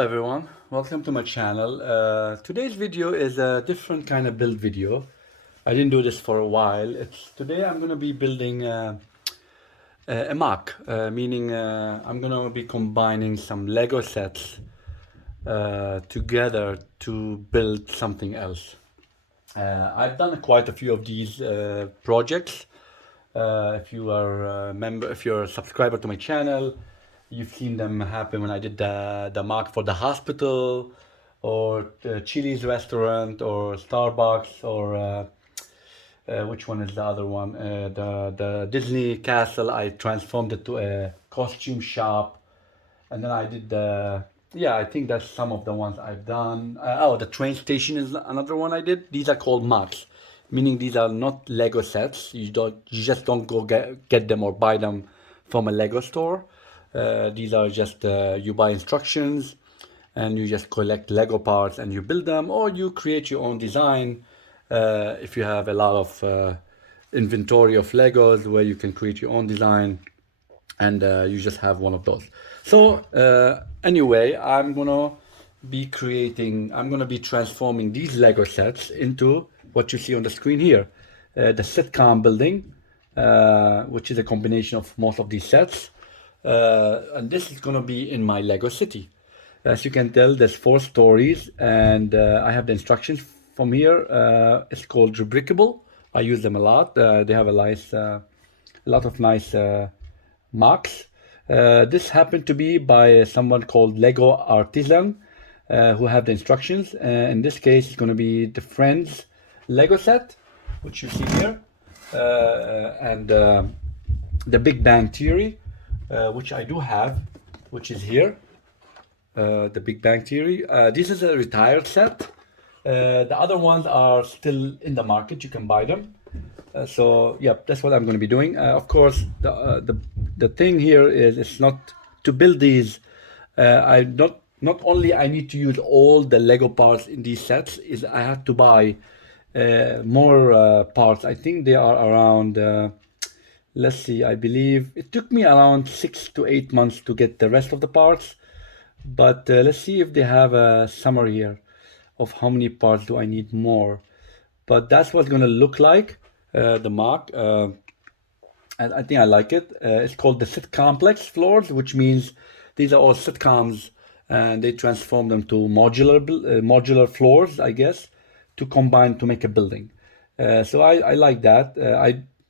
everyone, welcome to my channel. Today's video is a different kind of build video. I didn't do this for a while. Today I'm going to be building a MOC, meaning I'm going to be combining some Lego sets together to build something else. I've done quite a few of these projects. If you're a subscriber to my channel, you've seen them happen when I did the mark for the hospital, or the Chili's restaurant, or Starbucks, or which one is the other one? The Disney castle. I transformed it to a costume shop, and then I did I think that's some of the ones I've done. The train station is another one I did. These are called MOCs, meaning these are not Lego sets. You just don't go get them or buy them from a Lego store. These are just you buy instructions and you just collect Lego parts and you build them, or you create your own design. If you have a lot of inventory of Legos where you can create your own design, and you just have one of those. So anyway, I'm gonna be transforming these Lego sets into what you see on the screen here, the Sitcom building, which is a combination of most of these sets, and this is gonna be in my Lego city. As you can tell, there's 4 stories, and I have the instructions from here. It's called Rubricable. I use them a lot. They have a lot of nice MOCs. This happened to be by someone called Lego Artisan, who have the instructions. In this case, it's going to be the Friends Lego set, which you see here, and the Big Bang Theory, which I do have, which is here. The Big Bang Theory. This is a retired set. The other ones are still in the market. You can buy them. So yeah, that's what I'm going to be doing. Of course, the thing here is it's not to build these. I not only I need to use all the Lego parts in these sets. Is I have to buy more parts. I think they are around. Let's see. I believe it took me around 6 to 8 months to get the rest of the parts. But let's see if they have a summary here of how many parts do I need more. But that's what's going to look like. The MOC, and I think I like it. It's called the Sit Complex floors, which means these are all sitcoms, and they transform them to modular floors, I guess, to combine to make a building. So I like that.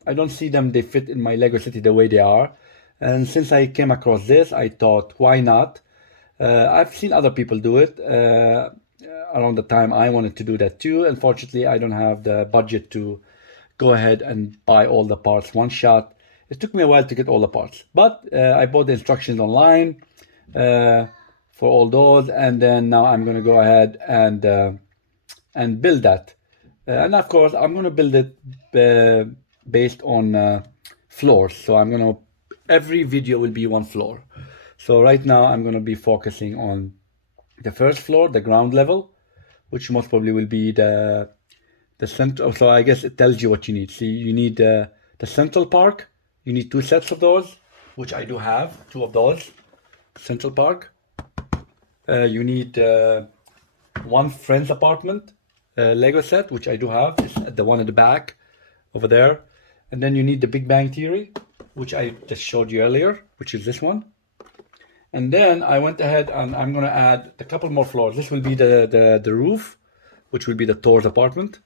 I don't see them. They fit in my Lego city the way they are, and since I came across this, I thought, why not? I've seen other people do it. Around the time I wanted to do that too. Unfortunately, I don't have the budget to go ahead and buy all the parts one shot. It took me a while to get all the parts, but I bought the instructions online for all those, and then now I'm going to go ahead and build that. And of course, I'm going to build it based on floors. So every video will be one floor. So right now I'm going to be focusing on the first floor, the ground level, which most probably will be the center. So I guess it tells you what you need. See, you need the Central Park. You need 2 sets of those, which I do have 2 of those. Central Park. You need 1 Friends Apartment Lego set, which I do have. It's the one at the back over there. And then you need the Big Bang Theory, which I just showed you earlier, which is this one. And then I went ahead and I'm going to add a couple more floors. This will be the roof, which will be the Thor's apartment.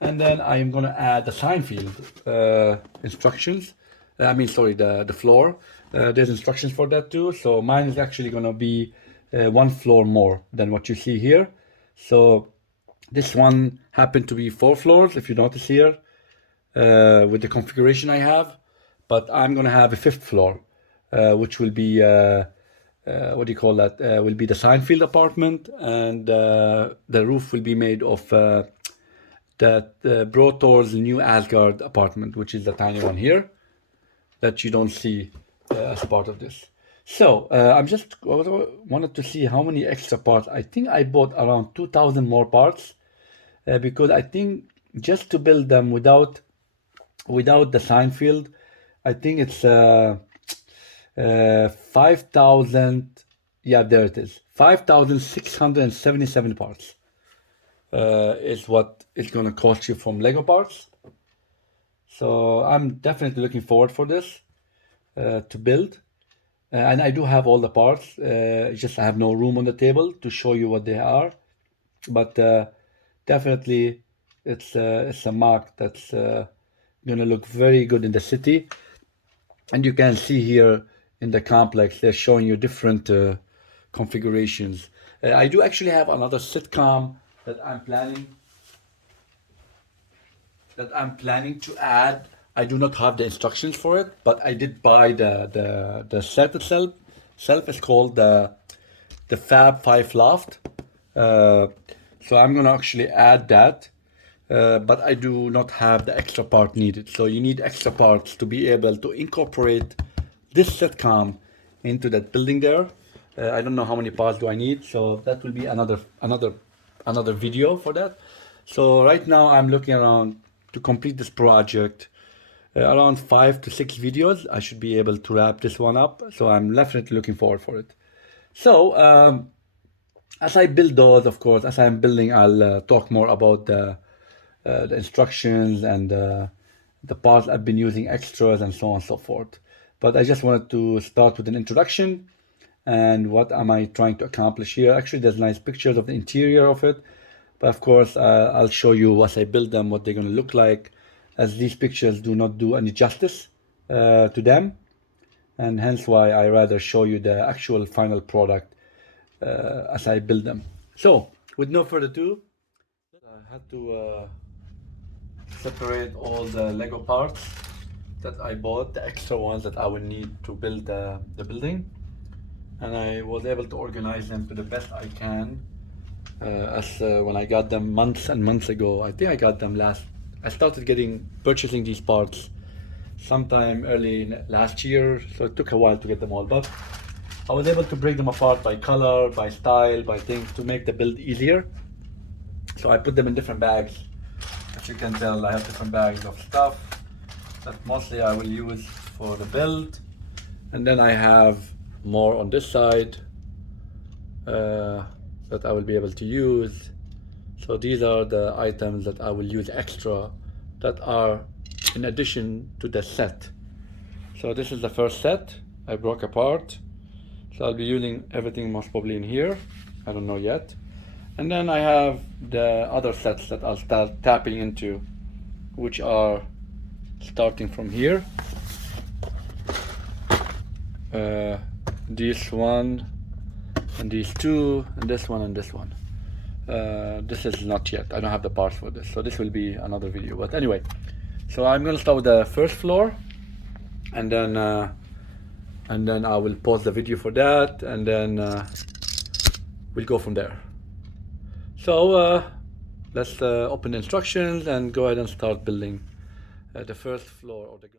And then I am going to add the Seinfeld instructions. The floor. There's instructions for that too. So mine is actually going to be 1 floor more than what you see here. So this one happened to be 4 floors, if you notice here, with the configuration I have. But I'm going to have a 5th floor, which will be, will be the Seinfeld apartment. And the roof will be made of Brotor's New Asgard apartment, which is the tiny one here that you don't see as part of this. So I wanted to see how many extra parts. I think I bought around 2,000 more parts because I think just to build them without the Seinfeld, I think it's 5,000 Yeah, there it is. 5,677 parts is what it's gonna cost you from Lego parts. So I'm definitely looking forward for this to build. And I do have all the parts. Just I have no room on the table to show you what they are. But definitely, it's a mark that's gonna look very good in the city. And you can see here in the complex, they're showing you different configurations. I do actually have another sitcom that I'm planning to add. I do not have the instructions for it, but I did buy the set itself. It's called the Fab 5 Loft. So I'm gonna actually add that, but I do not have the extra part needed. So you need extra parts to be able to incorporate this sitcom into that building there. I don't know how many parts do I need, so that will be another video for that. So right now I'm looking around to complete this project. Around 5 to 6 videos, I should be able to wrap this one up. So I'm definitely looking forward for it. So as I build those, of course, as I'm building, I'll talk more about the instructions and the parts I've been using, extras, and so on and so forth. But I just wanted to start with an introduction and what am I trying to accomplish here. Actually, there's nice pictures of the interior of it, but of course, I'll show you as I build them what they're going to look like, as these pictures do not do any justice to them, and hence why I rather show you the actual final product as I build them. So, with no further ado, I had to separate all the Lego parts that I bought, the extra ones that I would need to build the building, and I was able to organize them to the best I can. As when I got them months and months ago, I think I got them I started purchasing these parts sometime early last year, so it took a while to get them all, but I was able to break them apart by color, by style, by things to make the build easier. So I put them in different bags. As you can tell, I have different bags of stuff that mostly I will use for the build. And then I have more on this side that I will be able to use. So these are the items that I will use extra that are in addition to the set. So this is the first set I broke apart. So I'll be using everything most probably in here. I don't know yet. And then I have the other sets that I'll start tapping into, which are starting from here. This one, and these two, and this one, and this one. This is not yet. I don't have the parts for this, so this will be another video. But anyway, so I'm gonna start with the first floor, and then I will pause the video for that, and then we'll go from there. So let's open the instructions and go ahead and start building the first floor of the ground.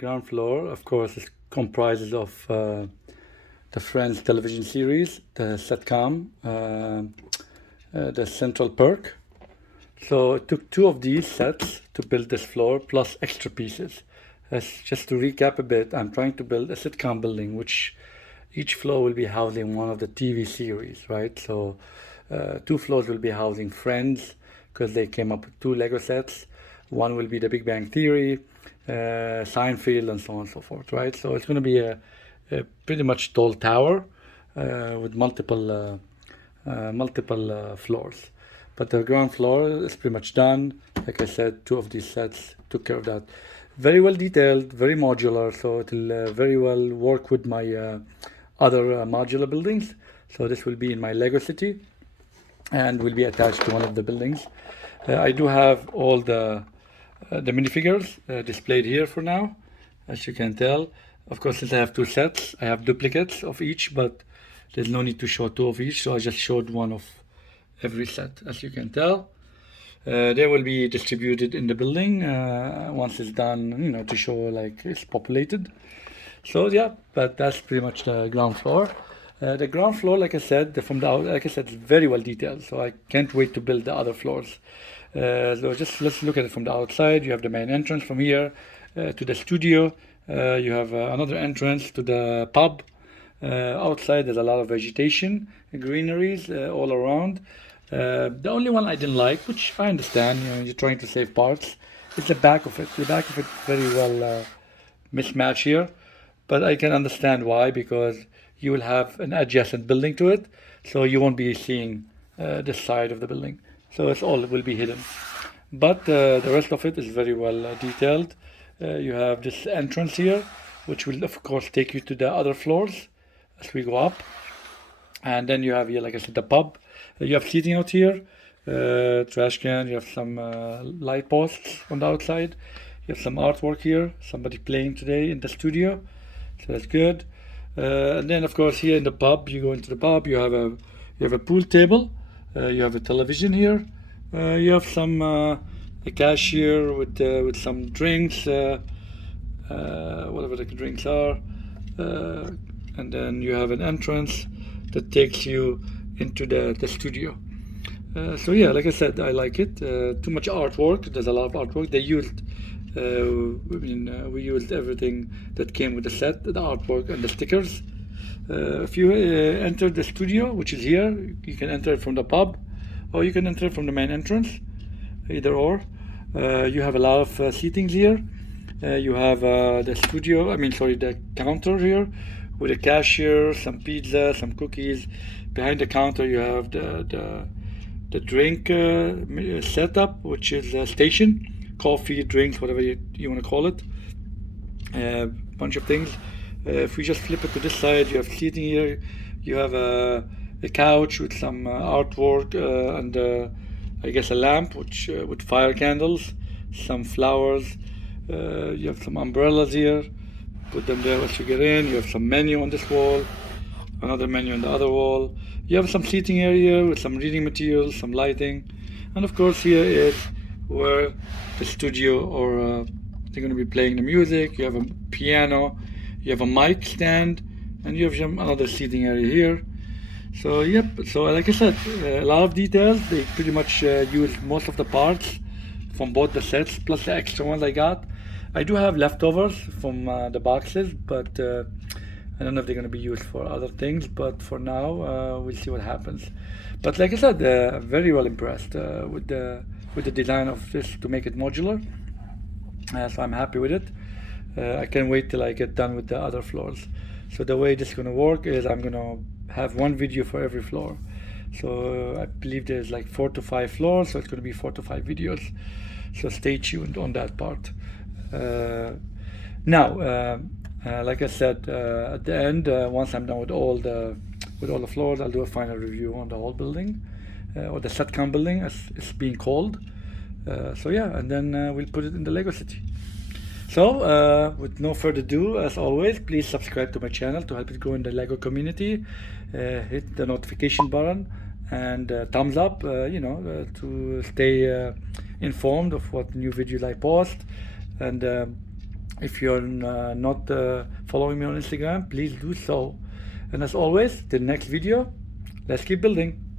ground floor, of course, it comprises of the Friends television series, the Sitcom, the Central Perk. So it took 2 of these sets to build this floor, plus extra pieces. Just to recap a bit, I'm trying to build a sitcom building, which each floor will be housing one of the TV series, right? So 2 floors will be housing Friends, because they came up with 2 Lego sets. One will be the Big Bang Theory, Seinfeld, and so on and so forth, right? So it's going to be a pretty much tall tower with multiple floors. But the ground floor is pretty much done. Like I said, 2 of these sets took care of that. Very well detailed, very modular, so it will very well work with my other modular buildings. So this will be in my Lego city and will be attached to one of the buildings. I do have all the minifigures displayed here for now, as you can tell. Of course, since I have 2 sets, I have duplicates of each, but there's no need to show 2 of each, so I just showed 1 of every set, as you can tell. They will be distributed in the building once it's done, to show like it's populated. So yeah, but that's pretty much the ground floor. The ground floor, like I said, from the like I said, it's very well detailed. So I can't wait to build the other floors. So just let's look at it from the outside. You have the main entrance from here to the studio. You have another entrance to the pub. Outside, there's a lot of vegetation, greeneries all around. The only one I didn't like, which I understand, you're trying to save parts, is the back of it. The back of it very well mismatched here, but I can understand why, because you will have an adjacent building to it, so you won't be seeing this side of the building. So it's all will be hidden. But the rest of it is very well detailed. You have this entrance here, which will of course take you to the other floors as we go up. And then you have here, like I said, the pub. You have seating out here, trash can, you have some light posts on the outside. You have some artwork here, somebody playing today in the studio, so that's good. And then of course here in the pub, you go into the pub, you have a pool table, you have a television here, you have some a cashier with some drinks, whatever the drinks are, and then you have an entrance that takes you into the studio. So yeah, like I said, I like it. Too much artwork. There's a lot of artwork. They used, we used everything that came with the set, the artwork and the stickers. If you enter the studio, which is here, you can enter it from the pub, or you can enter it from the main entrance, either or. You have a lot of seatings here. You have the counter here with a cashier, some pizza, some cookies. Behind the counter, you have the drink setup, which is a station, coffee, drinks, whatever you want to call it. Bunch of things. If we just flip it to this side, you have seating here. You have a couch with some artwork and I guess a lamp, which with fire candles, some flowers. You have some umbrellas here. Put them there once you get in. You have some menu on this wall, another menu on the other wall. You have some seating area with some reading materials, some lighting, and of course here is where the studio or they're going to be playing the music. You have a piano, you have a mic stand, and you have another seating area here. So yep, so like I said, a lot of details. They pretty much use most of the parts from both the sets plus the extra ones I got. I do have leftovers from the boxes, but I don't know if they're going to be used for other things, but for now we'll see what happens. But like I said, very well impressed with the design of this to make it modular. So I'm happy with it. I can't wait till I get done with the other floors. So the way this is going to work is I'm going to have one video for every floor. So I believe there's like 4 to 5 floors, so it's going to be 4 to 5 videos. So stay tuned on that part. Now, like I said, at the end, once I'm done with all the floors, I'll do a final review on the whole building, or the Sitcom building as it's being called. So yeah, and then we'll put it in the Lego City. So with no further ado, as always, please subscribe to my channel to help it grow in the Lego community. Hit the notification button and thumbs up, to stay informed of what new videos I post. And If you're not following me on Instagram, please do so. And as always, the next video, let's keep building.